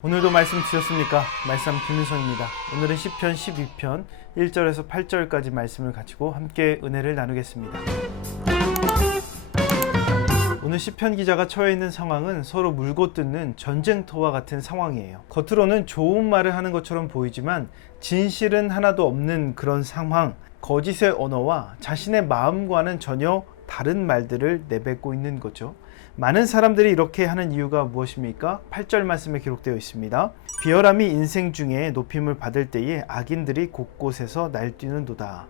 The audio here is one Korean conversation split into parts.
오늘도 말씀 주셨습니까? 말씀 김윤성입니다. 오늘은 시편 12편 1절에서 8절까지 말씀을 가지고 함께 은혜를 나누겠습니다. 오늘 시편 기자가 처해 있는 상황은 서로 물고 뜯는 전쟁터와 같은 상황이에요. 겉으로는 좋은 말을 하는 것처럼 보이지만 진실은 하나도 없는 그런 상황, 거짓의 언어와 자신의 마음과는 전혀 다른 말들을 내뱉고 있는 거죠. 많은 사람들이 이렇게 하는 이유가 무엇입니까? 8절 말씀에 기록되어 있습니다. 비열함이 인생 중에 높임을 받을 때에 악인들이 곳곳에서 날뛰는도다.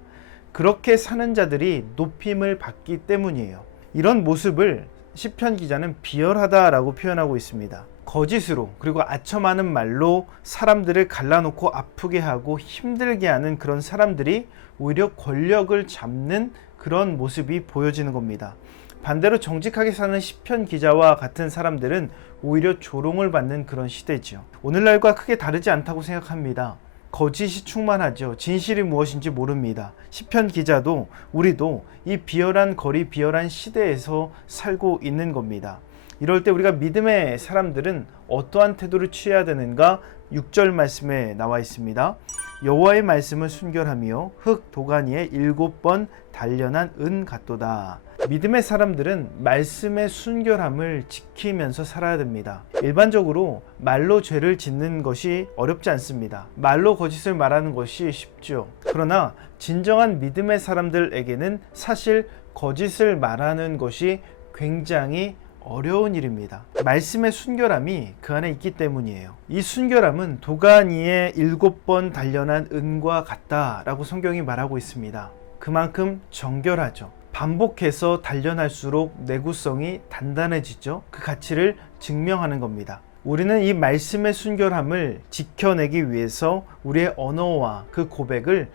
그렇게 사는 자들이 높임을 받기 때문이에요. 이런 모습을 시편 기자는 비열하다라고 표현하고 있습니다. 거짓으로 그리고 아첨하는 말로 사람들을 갈라놓고 아프게 하고 힘들게 하는 그런 사람들이 오히려 권력을 잡는 그런 모습이 보여지는 겁니다. 반대로 정직하게 사는 시편 기자와 같은 사람들은 오히려 조롱을 받는 그런 시대죠. 오늘날과 크게 다르지 않다고 생각합니다. 거짓이 충만하죠. 진실이 무엇인지 모릅니다. 시편 기자도 우리도 이 비열한 거리, 비열한 시대에서 살고 있는 겁니다. 이럴 때 우리가 믿음의 사람들은 어떠한 태도를 취해야 되는가? 6절 말씀에 나와 있습니다. 여호와의 말씀은 순결하며 흙 도가니에 7번 단련한 은 같도다. 믿음의 사람들은 말씀의 순결함을 지키면서 살아야 됩니다. 일반적으로 말로 죄를 짓는 것이 어렵지 않습니다. 말로 거짓을 말하는 것이 쉽죠. 그러나 진정한 믿음의 사람들에게는 사실 거짓을 말하는 것이 굉장히 어려운 일입니다. 말씀의 순결함이 그 안에 있기 때문이에요. 이 순결함은 도가니에 7번 단련한 은과 같다라고 성경이 말하고 있습니다. 그만큼 정결하죠. 반복해서 단련할수록 내구성이 단단해지죠. 그 가치를 증명하는 겁니다. 우리는 이 말씀의 순결함을 지켜내기 위해서 우리의 언어와 그 고백을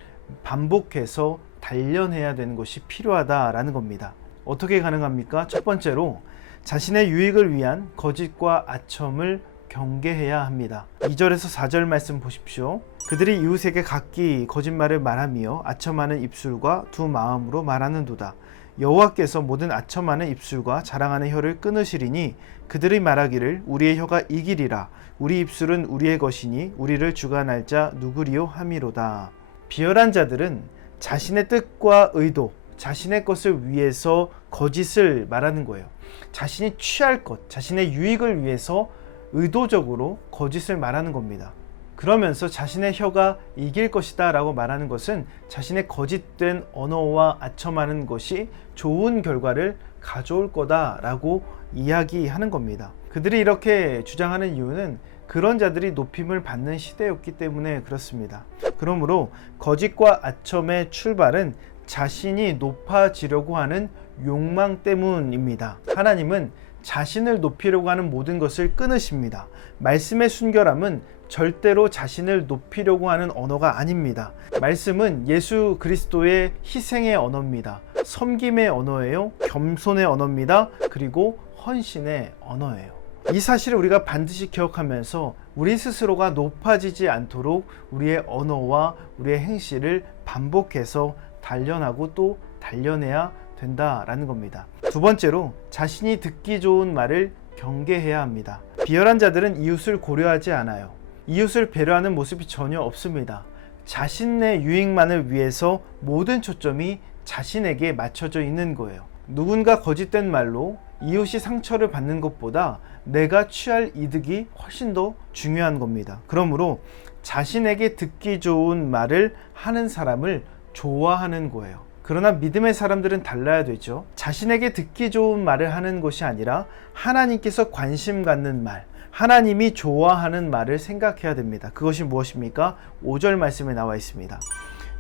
반복해서 단련해야 되는 것이 필요하다라는 겁니다. 어떻게 가능합니까? 첫 번째로 자신의 유익을 위한 거짓과 아첨을 경계해야 합니다. 2절에서 4절 말씀 보십시오. 그들이 이웃에게 각기 거짓말을 말하며 아첨하는 입술과 두 마음으로 말하는도다. 여호와께서 모든 아첨하는 입술과 자랑하는 혀를 끊으시리니 그들이 말하기를 우리의 혀가 이기리라. 우리 입술은 우리의 것이니 우리를 주관할 자 누구리요 함이로다. 비열한 자들은 자신의 뜻과 의도, 자신의 것을 위해서 거짓을 말하는 거예요. 자신이 취할 것, 자신의 유익을 위해서 의도적으로 거짓을 말하는 겁니다. 그러면서 자신의 혀가 이길 것이다 라고 말하는 것은 자신의 거짓된 언어와 아첨하는 것이 좋은 결과를 가져올 거다 라고 이야기하는 겁니다. 그들이 이렇게 주장하는 이유는 그런 자들이 높임을 받는 시대였기 때문에 그렇습니다. 그러므로 거짓과 아첨의 출발은 자신이 높아지려고 하는 욕망 때문입니다. 하나님은 자신을 높이려고 하는 모든 것을 끊으십니다. 말씀의 순결함은 절대로 자신을 높이려고 하는 언어가 아닙니다. 말씀은 예수 그리스도의 희생의 언어입니다. 섬김의 언어예요. 겸손의 언어입니다. 그리고 헌신의 언어예요. 이 사실을 우리가 반드시 기억하면서 우리 스스로가 높아지지 않도록 우리의 언어와 우리의 행실을 반복해서 단련하고 또 단련해야 된다라는 겁니다. 두 번째로 자신이 듣기 좋은 말을 경계해야 합니다. 비열한 자들은 이웃을 고려하지 않아요. 이웃을 배려하는 모습이 전혀 없습니다. 자신의 유익만을 위해서 모든 초점이 자신에게 맞춰져 있는 거예요. 누군가 거짓된 말로 이웃이 상처를 받는 것보다 내가 취할 이득이 훨씬 더 중요한 겁니다. 그러므로 자신에게 듣기 좋은 말을 하는 사람을 좋아하는 거예요. 그러나 믿음의 사람들은 달라야 되죠. 자신에게 듣기 좋은 말을 하는 것이 아니라 하나님께서 관심 갖는 말, 하나님이 좋아하는 말을 생각해야 됩니다. 그것이 무엇입니까? 5절 말씀에 나와 있습니다.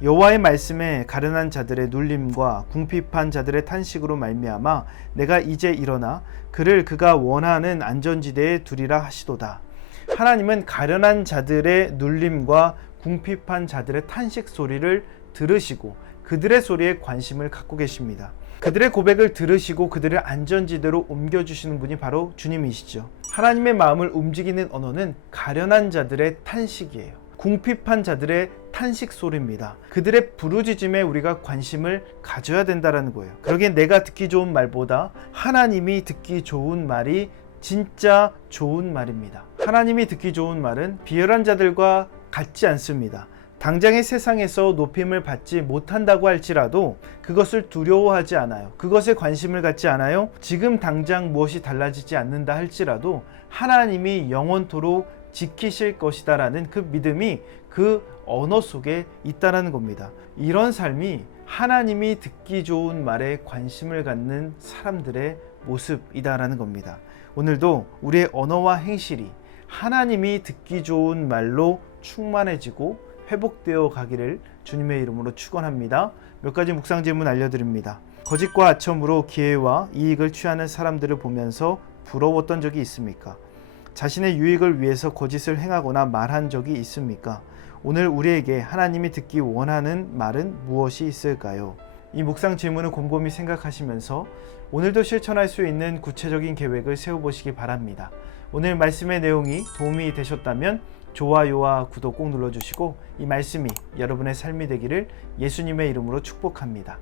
여호와의 말씀에 가련한 자들의 눌림과 궁핍한 자들의 탄식으로 말미암아 내가 이제 일어나 그를 그가 원하는 안전지대에 두리라 하시도다. 하나님은 가련한 자들의 눌림과 궁핍한 자들의 탄식 소리를 들으시고 그들의 소리에 관심을 갖고 계십니다. 그들의 고백을 들으시고 그들을 안전지대로 옮겨주시는 분이 바로 주님이시죠. 하나님의 마음을 움직이는 언어는 가련한 자들의 탄식이에요. 궁핍한 자들의 탄식 소리입니다. 그들의 부르짖음에 우리가 관심을 가져야 된다는 거예요. 그러기에 내가 듣기 좋은 말보다 하나님이 듣기 좋은 말이 진짜 좋은 말입니다. 하나님이 듣기 좋은 말은 비열한 자들과 같지 않습니다. 당장의 세상에서 높임을 받지 못한다고 할지라도 그것을 두려워하지 않아요. 그것에 관심을 갖지 않아요. 지금 당장 무엇이 달라지지 않는다 할지라도 하나님이 영원토록 지키실 것이다 라는 그 믿음이 그 언어 속에 있다라는 겁니다. 이런 삶이 하나님이 듣기 좋은 말에 관심을 갖는 사람들의 모습이다라는 겁니다. 오늘도 우리의 언어와 행실이 하나님이 듣기 좋은 말로 충만해지고 회복되어 가기를 주님의 이름으로 축원합니다. 몇 가지 묵상 질문 알려드립니다. 거짓과 아첨으로 기회와 이익을 취하는 사람들을 보면서 부러웠던 적이 있습니까? 자신의 유익을 위해서 거짓을 행하거나 말한 적이 있습니까? 오늘 우리에게 하나님이 듣기 원하는 말은 무엇이 있을까요? 이 묵상 질문을 곰곰이 생각하시면서 오늘도 실천할 수 있는 구체적인 계획을 세워보시기 바랍니다. 오늘 말씀의 내용이 도움이 되셨다면 좋아요와 구독 꼭 눌러주시고 이 말씀이 여러분의 삶이 되기를 예수님의 이름으로 축복합니다.